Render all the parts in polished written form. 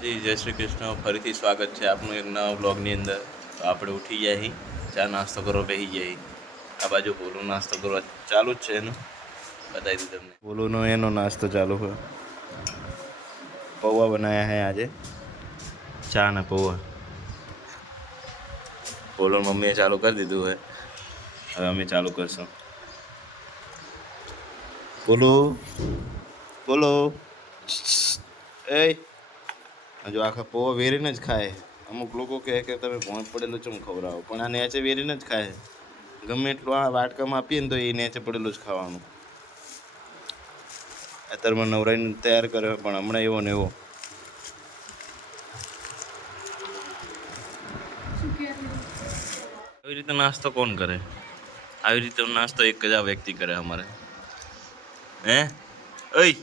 માતાજી, જય શ્રી કૃષ્ણ. ફરીથી સ્વાગત છે આપનું એક નવા બ્લોગની અંદર. તો આપણે ઉઠી ગયા અહીં, ચા નાસ્તો કરવા બેસી ગયા અહીં. આ બાજુ બોલું નાસ્તો કરવા ચાલુ જ છે એનો, બતાવી દઉં તમને. બોલુનો એનો નાસ્તો ચાલુ છે. પૌવા બનાવ્યા છે આજે, ચા ને પૌવા. બોલો મમ્મીએ ચાલુ કરી દીધું હોય, હવે અમે ચાલુ કરશું. બોલો બોલો એ જો આખા પૌવા વેરીને જ ખાય. અમુક લોકો કહે કે તમે ભોંય પડેલું ચમ ખવડાવો, પણ આ નેચે વેરીને જ ખાય. ગમે એટલું આ વાટકામાં આપીએ ને તો એ નેચે પડેલું જ ખાવાનું. અત્યારમાં નવરાઈને તૈયાર કર્યો, પણ હમણાં એવો ને એવો. આવી રીતે નાસ્તો કોણ કરે? આવી રીતે નાસ્તો એક જ આ વ્યક્તિ કરે અમારે. હે ઓય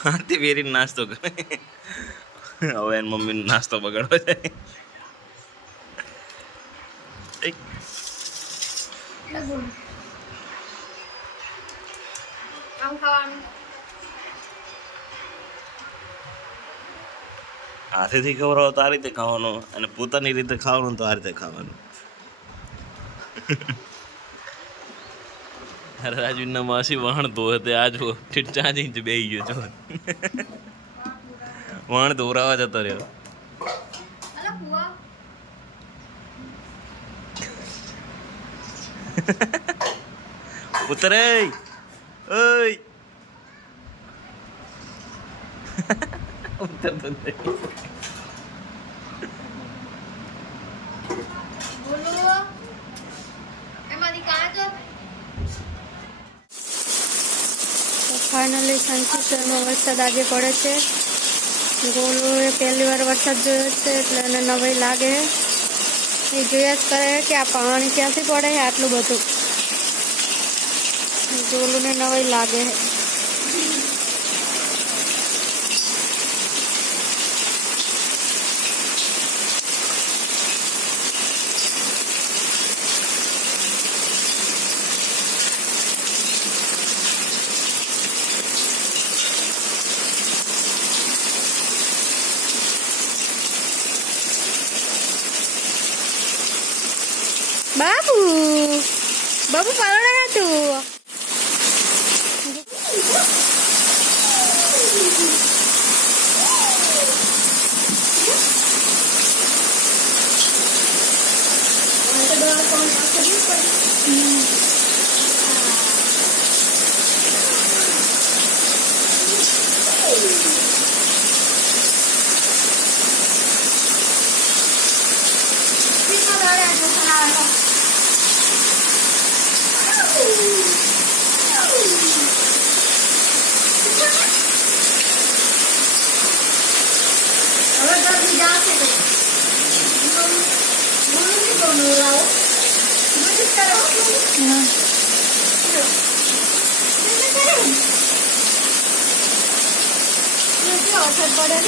હા તે વેરીને નાસ્તો કરે. હવે એની મમ્મીનો નાસ્તો બગાડવા જાય. હાથેથી ખવડાવો તો આ રીતે ખાવાનું, અને પોતાની રીતે ખાવાનું તો આ રીતે ખાવાનું. રાજુના માસી વહાણ ધોવે તે આજ ચાંદી જ બેસી ગયો છો. વહાણ ધોરાવા જતો રહ્યો. ઉતરે ઓય ઉતરતો નહીં. ફાઇનલી શંકુસરમાં વરસાદ આજે પડે છે. ગોલુએ પહેલી વાર વરસાદ જોયો છે એટલે એને નવાઈ લાગે. એ જોયા જ કરે કે આ પાણી ક્યાંથી પડે છે આટલું બધું. ગોલુને નવાઈ લાગે. બાબુ બાબુ પાલડે તું પડે